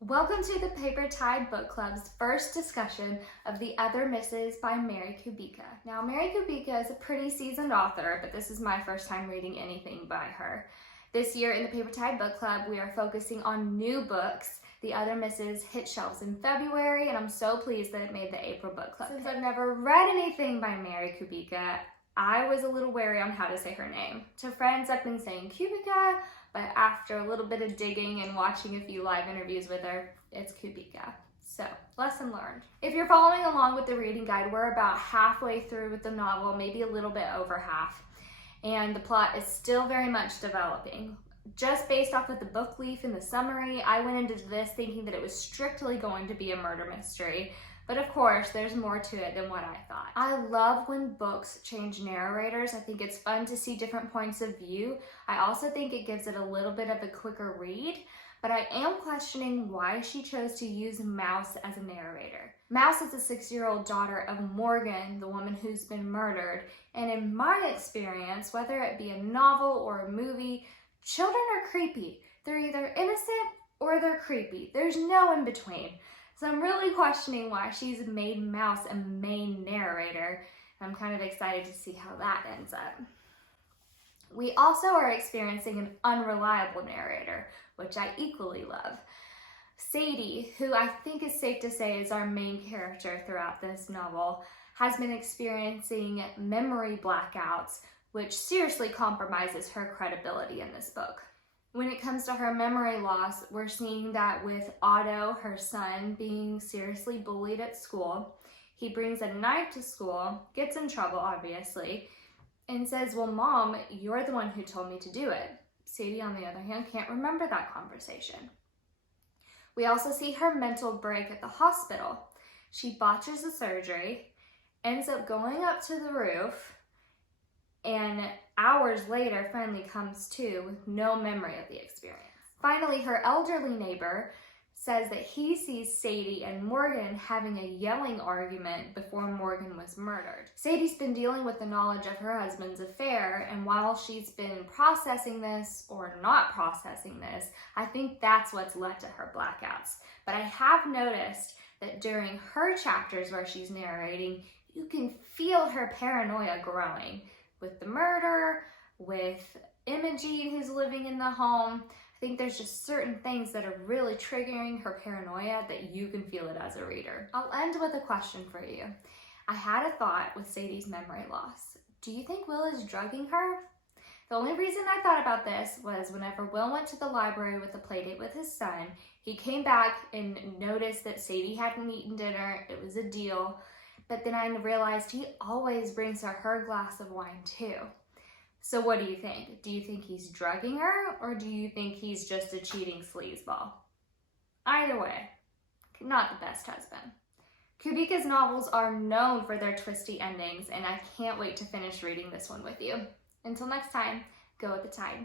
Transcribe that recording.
Welcome to the Paper Tide Book Club's first discussion of The Other Misses by Mary Kubica. Now, Mary Kubica is a pretty seasoned author, but this is my first time reading anything by her. This year in the Paper Tide Book Club, we are focusing on new books. The Other Misses hit shelves in February, and I'm so pleased that it made the April Book Club. Since I've never read anything by Mary Kubica, I was a little wary on how to say her name. To friends, I've been saying Kubica, but after a little bit of digging and watching a few live interviews with her, it's Kubica. So, lesson learned. If you're following along with the reading guide, we're about halfway through with the novel, maybe a little bit over half, and the plot is still very much developing. Just based off of the book leaf and the summary, I went into this thinking that it was strictly going to be a murder mystery, but of course, there's more to it than what I thought. I love when books change narrators. I think it's fun to see different points of view. I also think it gives it a little bit of a quicker read, but I am questioning why she chose to use Mouse as a narrator. Mouse is a 6-year-old daughter of Morgan, the woman who's been murdered, and in my experience, whether it be a novel or a movie, children are creepy. They're either innocent or they're creepy. There's no in between. So I'm really questioning why she's made Mouse a main narrator. I'm kind of excited to see how that ends up. We also are experiencing an unreliable narrator, which I equally love. Sadie, who I think is safe to say is our main character throughout this novel, has been experiencing memory blackouts, which seriously compromises her credibility in this book. When it comes to her memory loss, we're seeing that with Otto, her son, being seriously bullied at school. He brings a knife to school, gets in trouble, obviously, and says, "Well, Mom, you're the one who told me to do it." Sadie, on the other hand, can't remember that conversation. We also see her mental break at the hospital. She botches the surgery, ends up going up to the roof, and hours later finally comes to with no memory of the experience. Finally, her elderly neighbor says that he sees Sadie and Morgan having a yelling argument before Morgan was murdered. Sadie's been dealing with the knowledge of her husband's affair, and while she's been processing this or not processing this, I think that's what's led to her blackouts. But I have noticed that during her chapters where she's narrating, you can feel her paranoia growing. With the murder, with Imogene who's living in the home. I think there's just certain things that are really triggering her paranoia that you can feel it as a reader. I'll end with a question for you. I had a thought with Sadie's memory loss. Do you think Will is drugging her? The only reason I thought about this was whenever Will went to the library with a play date with his son, he came back and noticed that Sadie hadn't eaten dinner. It was a deal. But then I realized he always brings her glass of wine too. So what do you think? Do you think he's drugging her, or do you think he's just a cheating sleazeball? Either way, not the best husband. Kubica's novels are known for their twisty endings, and I can't wait to finish reading this one with you. Until next time, go with the tide.